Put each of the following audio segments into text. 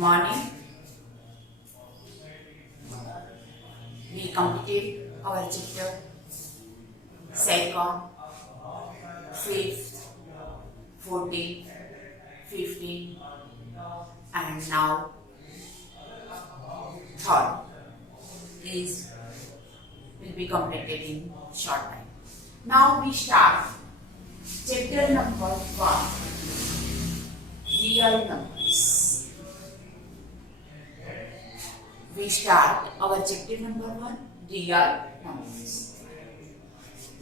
morning. We completed our chapter 2nd, 5th, 14th, 15th, and now 3rd is will be completed in short time. Now we start chapter number 1, real numbers. We start our chapter number 1, real numbers.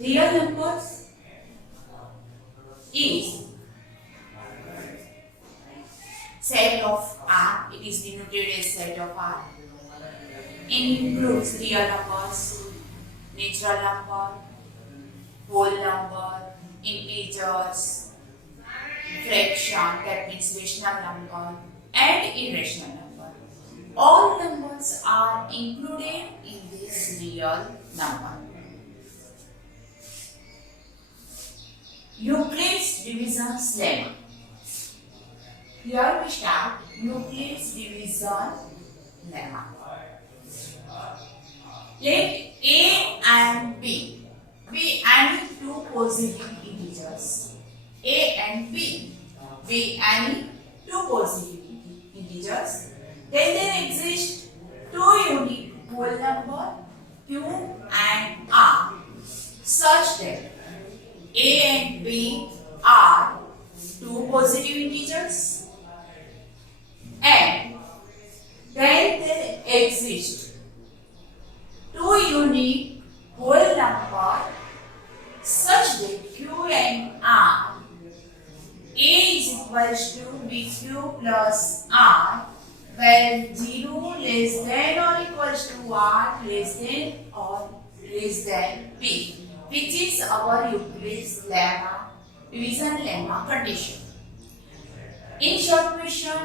Real numbers is set of R. It is denoted as set of R. It includes real numbers, natural number, whole number, integers, fraction, that means rational number, and irrational number. All numbers are included in this real number. Euclid's division lemma. Here we start Euclid's division lemma. Let A and B be any two positive integers. A and B be any two positive integers. Then there exist two unique whole number Q and R such that A and B are two positive integers, and then there exist two unique whole number such that Q and R, A is equals to BQ plus R, where 0 less than or equals to R less than or less than B, which is our Euclid's lemma, division lemma condition. In short question,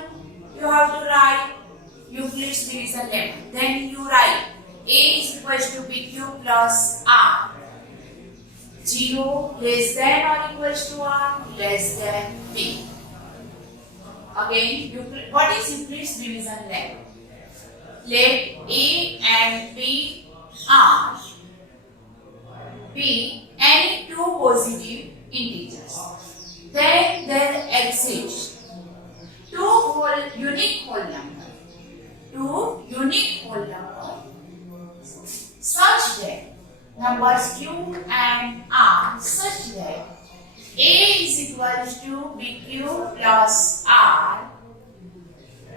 you have to write Euclid's division lemma. Then you write A is equals to BQ plus R, 0 less than or equals to R less than B. Again, what is Euclid's division lemma? Let A and B are be any two positive integers. Then there exist two unique whole number such that numbers Q and R such that A is equals to BQ plus R,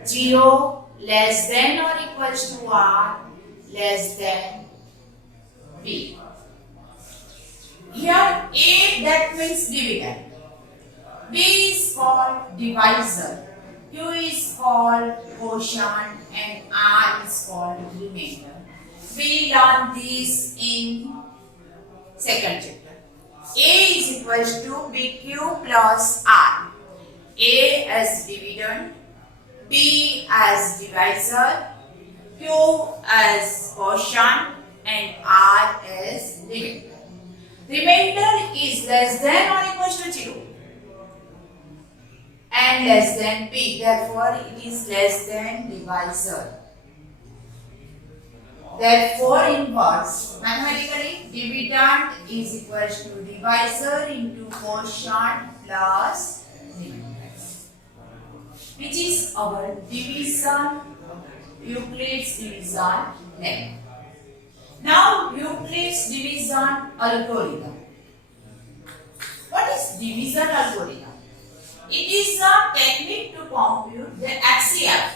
0 less than or equals to R less than B. Here A, that means dividend, B is called divisor, Q is called quotient, and R is called remainder. We learn this in second chapter. A is equals to BQ plus R. A as dividend, B as divisor, Q as quotient, and R as remainder. Remainder is less than or equals to 0 and less than B. Therefore, it is less than divisor. Therefore, in words, mathematically, dividend is equals to divisor into quotient plus remainder, which is our division, Euclid's division lemma. Now, Euclid's division algorithm. What is division algorithm? It is a technique to compute the HCF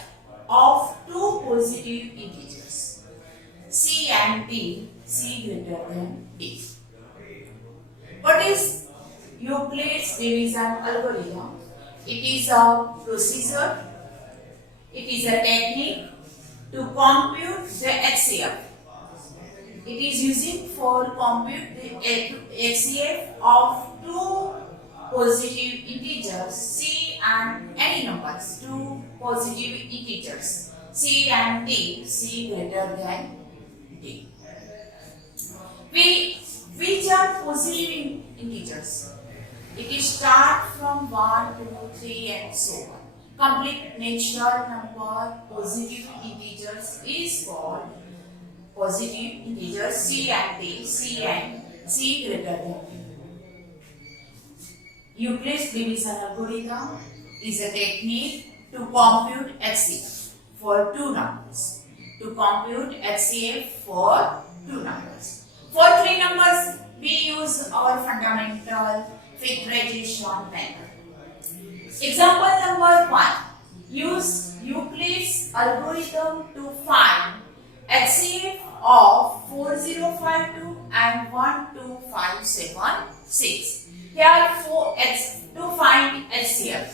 of two positive integers, C and D, C greater than D. What is Euclid's division algorithm? It is a procedure, it is a technique to compute the HCF. It is using for compute the HCF of two positive integers C and any numbers, two positive integers C and D, C greater than D. Which are positive integers? It is start from 1, 2, 3 and so on. complete natural number, positive integers is called positive integers C and D, C and C greater than D. Euclid's division algorithm is a technique to compute HCF for two numbers. To compute HCF for two numbers. For three numbers, we use our fundamental factorization method. Example number 1. Use Euclid's algorithm to find HCF of 4052 and 12576. Here to find HCF.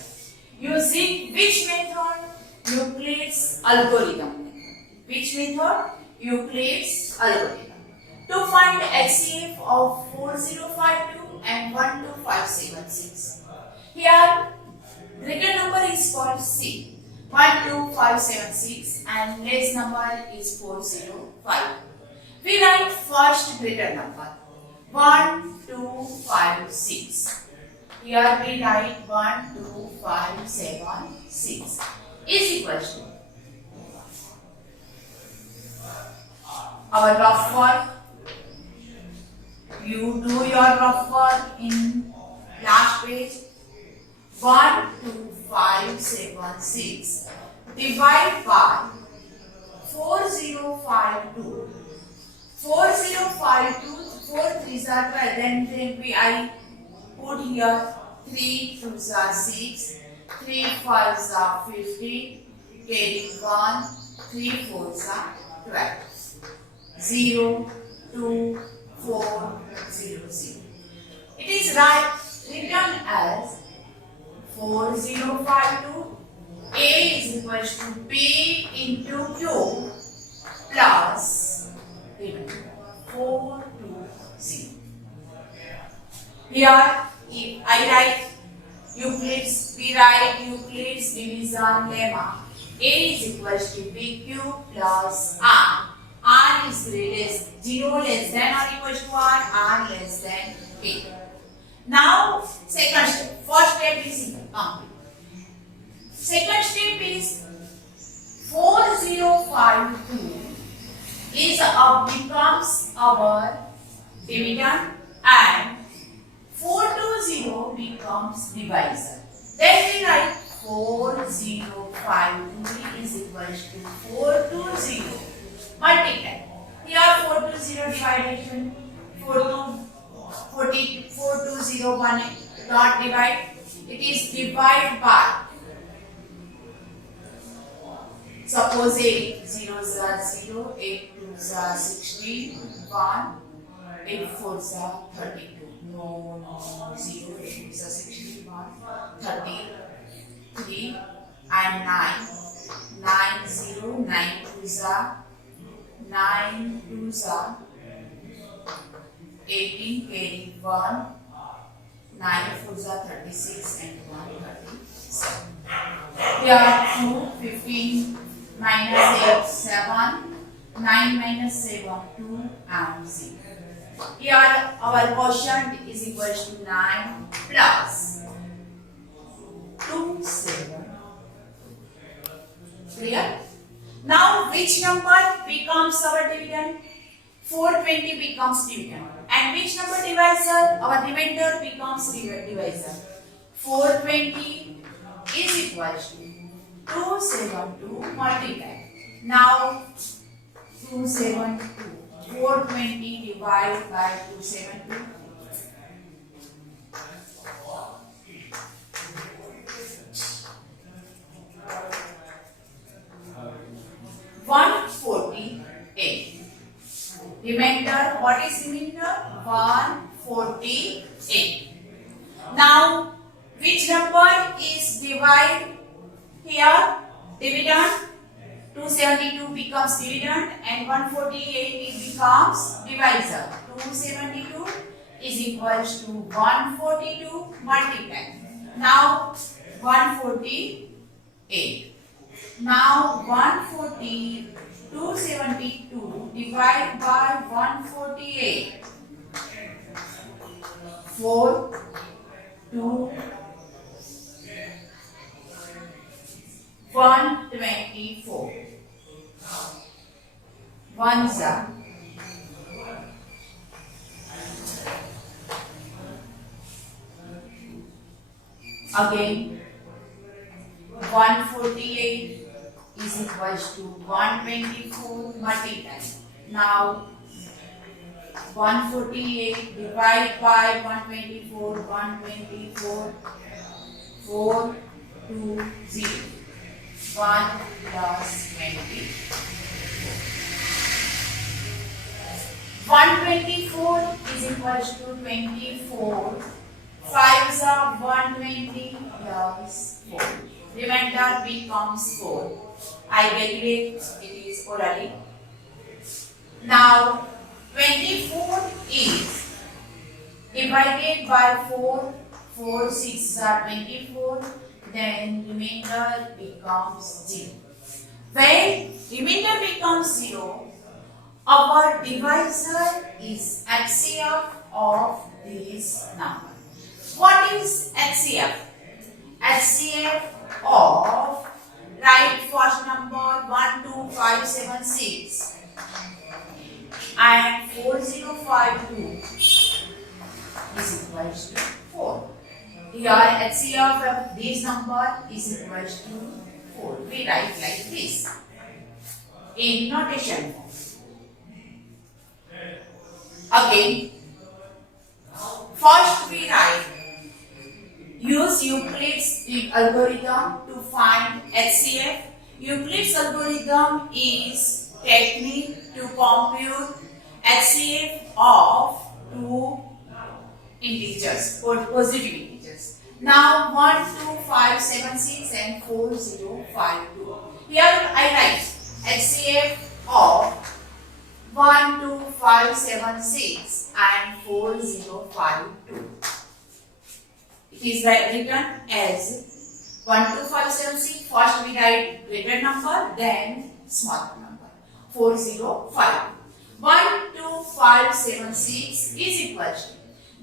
Using which method? Euclid's algorithm. Which method? Euclid's algorithm. To find HCF of 4052 and 12576. Here, greater number is called C, 12576, and less number is 405. We write first greater number, 1256. Here we write 12576 is equal to our rough work. You do your rough work in last page. 12576 divide by 4052. 4052, 4 3s are 12. Then I put here 3 2s are 6, 3 5s are 50, carry 1, 3 4s are 12. 0 2 4 0 0. It is written as 4052 A is equal to P into Q plus 420. Here if I write we write Euclid's division lemma. A is equal to PQ plus R. R is 0 less than or equal to R less than P. Now, second step. First step is complete. Second step is 4052 becomes our dividend and 420 becomes divisor. Then we write 4052 is equal to 420 multiply. Here 420 dividation 420 dot divide. It is divide by. Suppose 8 zeros are 0, 8 twos are 16, 1, 8 fours are 32. No, 0, 8 twos are 16, 1, 33 and 9. 9 0, 9 twos are 18, carry 1, 9 fours are 36 and 1 37. Here 2, 15 minus 8, 7, 9 minus 7, 2 and 0. Here our quotient is equal to 9 plus 2, 7. Clear? Now which number becomes our dividend? 420 becomes dividend. And which number divisor? Our remainder becomes divisor. 420 is equal to 272 multiply. Now 272. 420 divided by 272. 148. Remainder, what is remainder? 148. Now, which number is divided here? Dividend. 272 becomes dividend and 148 it becomes divisor. 272 is equal to 142 multiply. Now, 148. Now 272 divided by 148. 4, 2, 124. Ones are again 148 is equals to 124 multiply. Now 148 divide by 124, 124, 4, 2, 0. 1 plus 20. 124 is equals to 24. 5s are 120 plus 4. Remainder becomes 4. I calculate it is orally. Now 24 is divided by 4. 4 6 are 24. Then remainder becomes 0. When remainder becomes 0, our divisor is HCF of this number. What is HCF? HCF of, write first number 12576 and 4052 is equals to 4. Here HCF of this number is equals to 4. We write like this in notation form. Again, first we write, use Euclid's algorithm to find HCF. Euclid's algorithm is technique to compute HCF of two integers or positive integers. Now 12576 and 4052. Here I write HCF of 12576 and 4052. It is written as 12576. First we write greater number, then smaller number. 405. 12576 is equal to,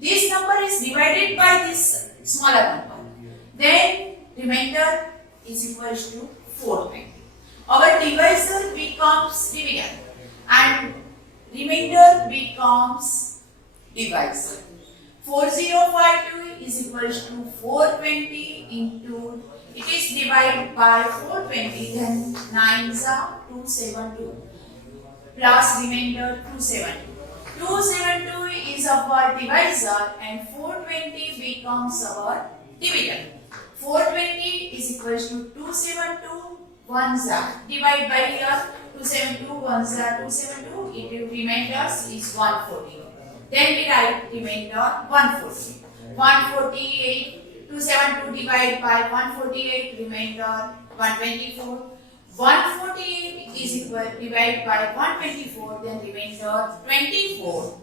this number is divided by this smaller number. Then remainder is equal to 420. Our divisor becomes dividend and remainder becomes divisor. 4052 is equal to 420 into, it is divided by 420, then 9s are 272 plus remainder 272. 272 is our divisor and 420 becomes our dividend. 420 is equal to 272, 1s are, divide by here 272, 1s are 272, it remainders is 140. Then we write remainder 140. 148, 272 divided by 148, remainder 124. 148 is equal, divided by 124, then remainder 24.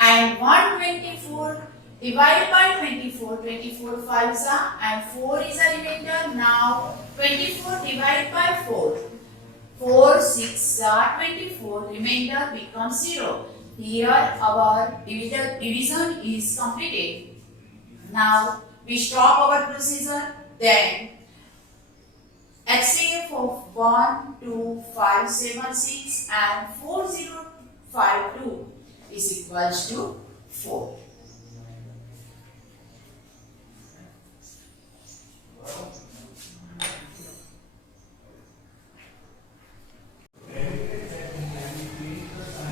And 124 divided by 24, 24 5s are, and 4 is a remainder. Now 24 divided by 4, 4 6 are 24, remainder becomes 0. Here our division is completed. Now we stop our procedure. Then HCF of 12576 and 4052 is equals to 4.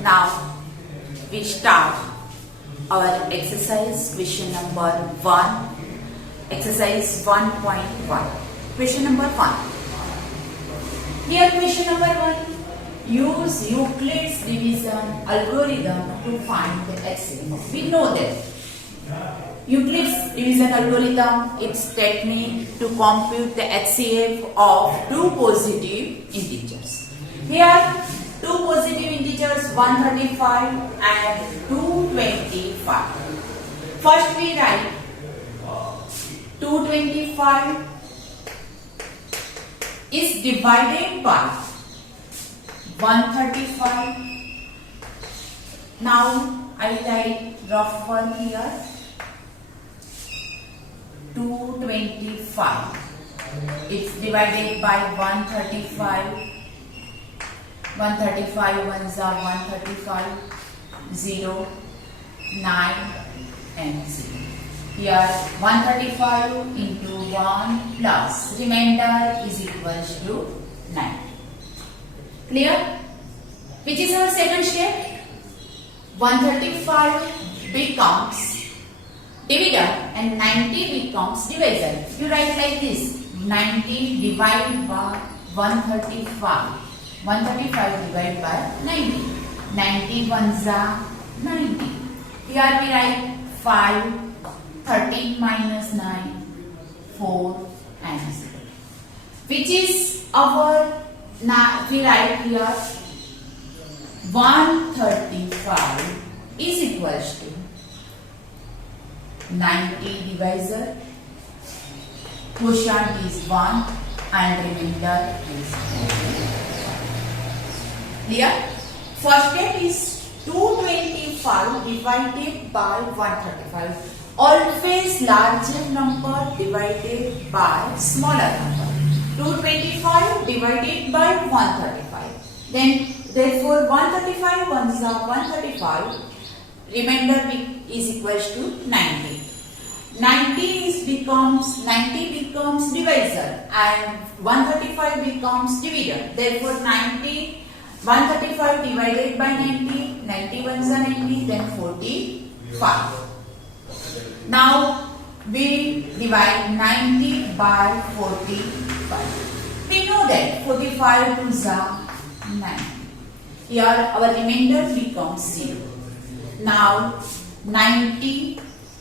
Now we start our exercise question number 1, exercise 1.1. Question number 1. Here question number 1. Use Euclid's division algorithm to find the HCF. We know that Euclid's division algorithm is technique to compute the HCF of two positive integers. Here two positive integers 135 and 225. First we write 225 is divided by 135. Now I write rough one here. 225 It's divided by 135. 135 ones are 135, 0, 9 and 0. Here 135 into 1 plus remainder is equals to 9. Clear? Which is our second step? 135 becomes divider and 90 becomes divisor. You write like this: 90 divided by 135. 135 divided by 90. 90 ones are 90. Here we write 5, 13 minus 9, 4 and 0. Which is our, now we write here 135 is equals to 90 divisor, quotient is 1 and remainder is 4. Clear? First step is 225 divided by 135. Always larger number divided by smaller number. 225 divided by 135. Then therefore 135 ones are 135. Remainder is equals to 90. 90 becomes divisor and 135 becomes divider. Therefore 135 divided by 90, 90 ones are 90, then 45. Now we divide 90 by 45. We know that 45 twos are 90. Here our remainder becomes 0. Now 90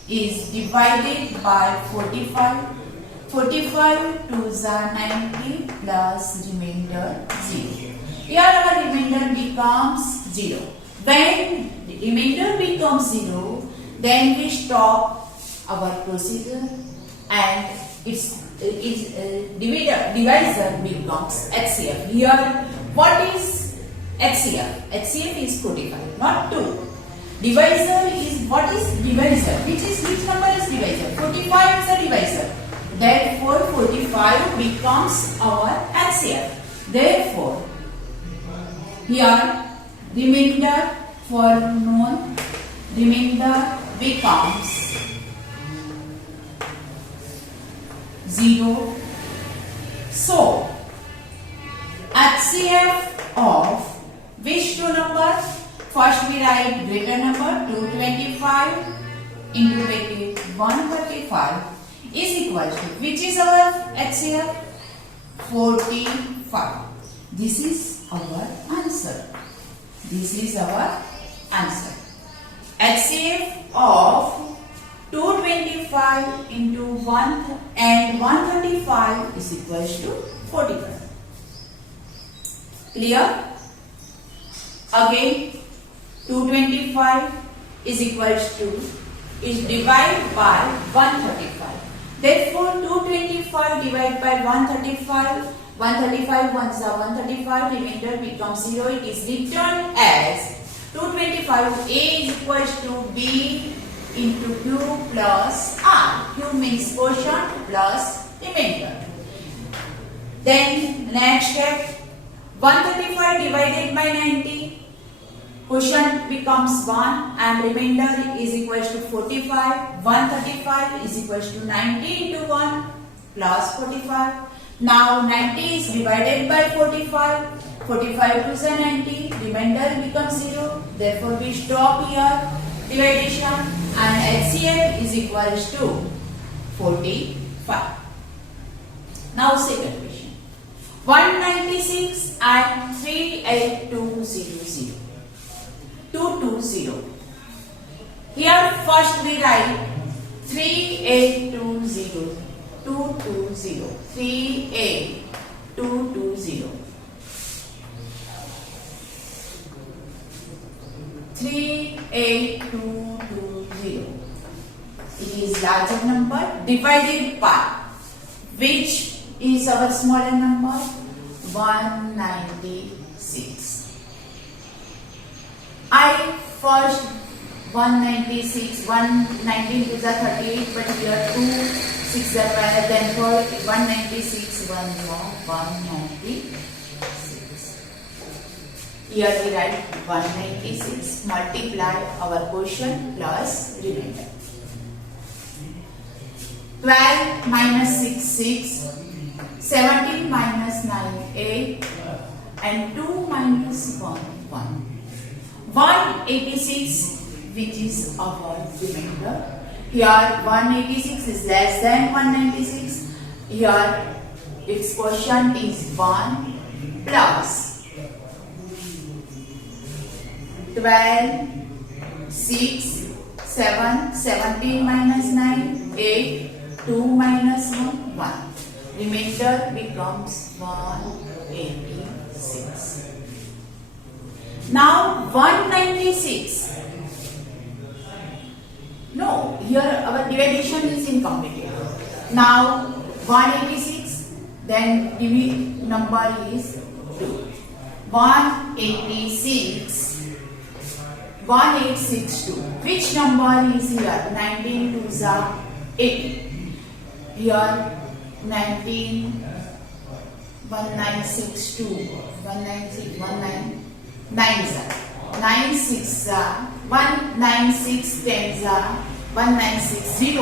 is divided by 45. 45 twos are 90 plus remainder 0. Here our remainder becomes 0. When the remainder becomes 0, then we stop our procedure and its divisor becomes HCF. Here what is HCF? HCF is 45, not 2. Divisor is, what is divisor? Which number is divisor? 45 is a divisor. Therefore 45 becomes our HCF. Therefore here remainder for known, remainder becomes 0. So HCF of which two numbers? First we write greater number 225 into bracket 135 is equal to, which is our HCF? 45. This is our answer. This is our answer. HCF of 225 into 1 and 135 is equal to 45. Clear? Again 225 is equals to, is divided by 135. Therefore 225 divided by 135, 135 ones are 135, remainder becomes 0. It is written as 225 A is equals to B into Q plus R. Q means quotient plus remainder. Then next step, 135 divided by 90. Quotient becomes 1 and remainder is equals to 45. 135 is equals to 90 into 1 plus 45. Now 90 is divided by 45. 45 to 90. Remainder becomes 0. Therefore we stop here division and HCF is equals to 45. Now second question. 196 and 38200. 220. Here first we write 3820. 220. 38220. 38220. It is larger number divided by, which is our smaller number? 196. I first 196, 119 is a 38, but here 2 6 are higher than 4. 196, 1 more, 196. Here we write 196 multiply our quotient plus remainder. 12 minus 6, 6. 17 minus 9, 8. And 2 minus 1, 1. 186, which is our remainder. Here 186 is less than 196. Here its quotient is 1 plus 12, 6, 7, 17 minus 9, 8, 2 minus 1, 1. Remainder becomes 186. Now 196. No, here our division is incomplete. Now 186, then number is 2. 186, 1862. Which number is here? 19 2s are 80. Here 19, 1962, 196, 199s are 96 are 196 10s are 1960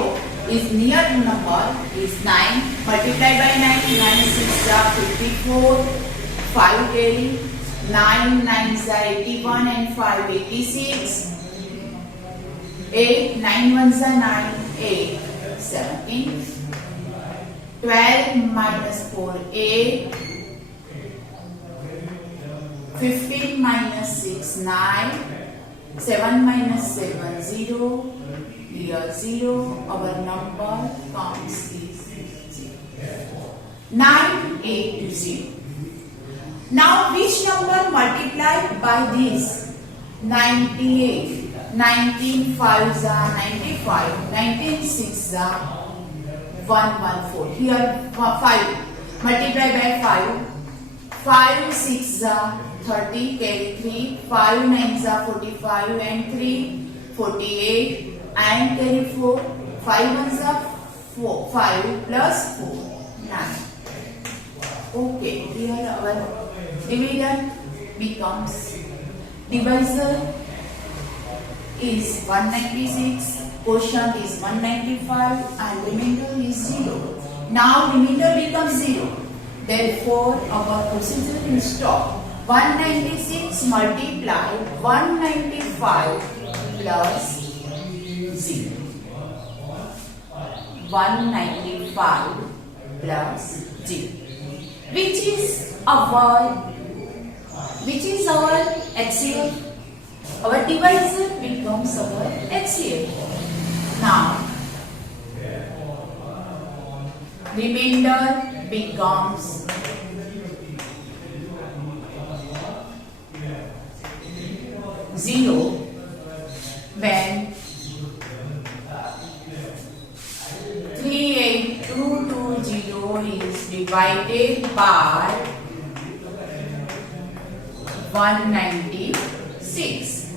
is near to number is 9 multiplied by 9 96 are 54 5 carry 9 9s are 81 and 5 86 8 9 1s are 9 8 17 12 minus 4 8 15 minus 6 9 7 minus 7 0 here 0 our number comes is 0 9 8 0. Now which number multiplied by this? 98 19 5s are 95 19 6s are 114. Here 5 multiplied by 5 5 6s are 30 carry 3 5 9s are 45 and 3 48 and carry 4 5 1s are 4 5 plus 4 9. Okay, here our division becomes divisor is 196, quotient is 195 and remainder is 0. Now remainder becomes 0. Therefore our procedure is stop. 196 multiply 195 plus 0. 195 plus 0. Which is our HCF? Our divisor becomes our HCF. Now remainder becomes 0 when 38220 is divided by 196.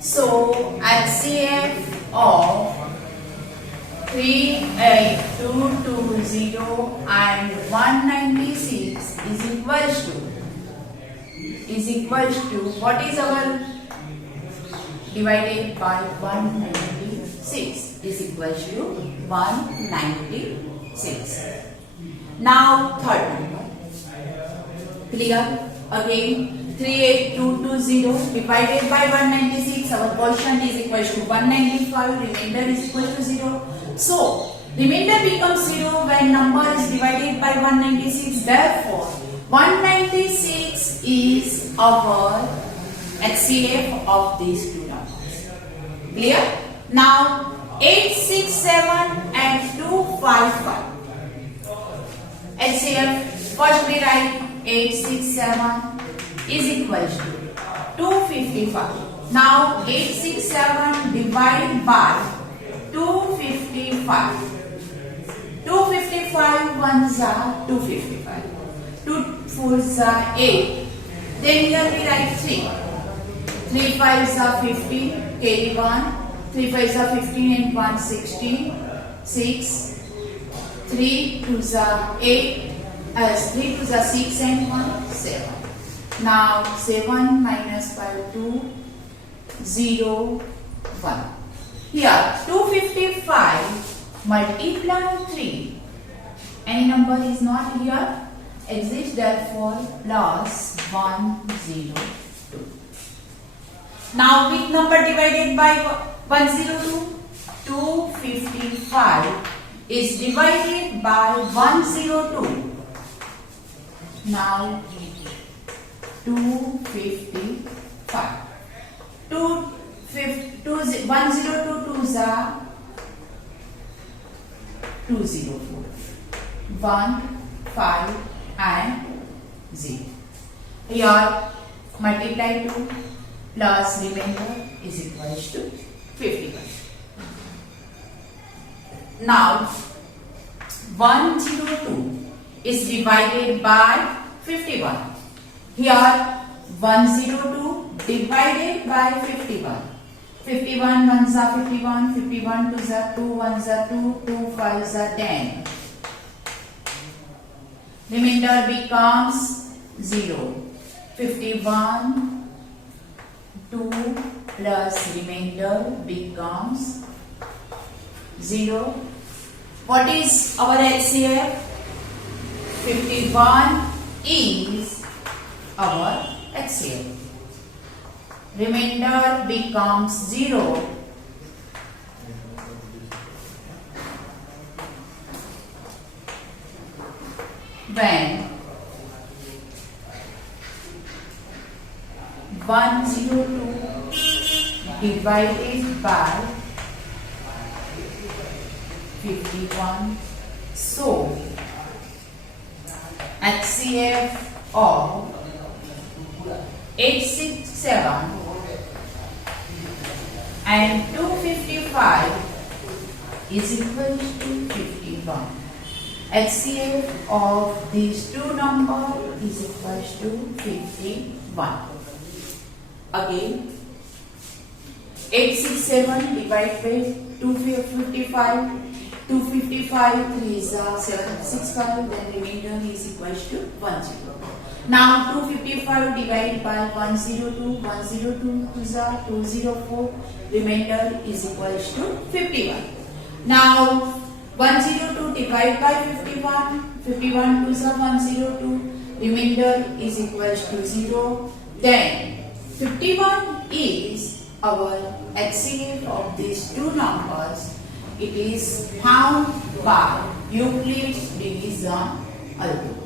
So HCF of 38220 and 196 is equals to what is our divided by 196 is equals to 196. Now third number. Clear? Again 38220 divided by 196, our quotient is equal to 195, remainder is equal to 0. So remainder becomes 0 when number is divided by 196. Therefore 196 is our HCF of these two numbers. Clear? Now 867 and 255. HCF, first we write 867 is equal to 255. Now 867 divided by 255. 255 ones are 255. 2 fours are 8. Then here we write 3. 3 fives are 15. Carry 1. 3 fives are 15 and 1 16. 6. 3 2s are 8, as 3 2s are 6 and 1 7. Now 7 minus 5 2 0 1. Here 255 multiply 3. Any number is not here exists, therefore plus 102. Now which number divided by 102? 255 is divided by 102. Now 255. 102 2s are 204. 1 5 and 0. Here multiply 2 plus remainder is equals to 51. Now 102 is divided by 51. Here 102 divided by 51. 51 ones are 51, 51 twos are 2, ones are 2, 2 fives are 10. Remainder becomes 0. 51 2 plus remainder becomes 0. What is our LCM? 51 is our LCM. Remainder becomes 0. When 102 divided by 51, so HCF of 867 and 255 is equal to 51. HCF of these two numbers is equal to 51. Again, 867 divided by 255. 255 is 765. Then remainder is equal to 10. Now 255 divided by 102. 102 is 204. Remainder is equal to 51. Now 102 divided by 51. 51 is 102. Remainder is equal to 0. Then 51 is our HCF of these two numbers. It is found by Euclid's division algorithm.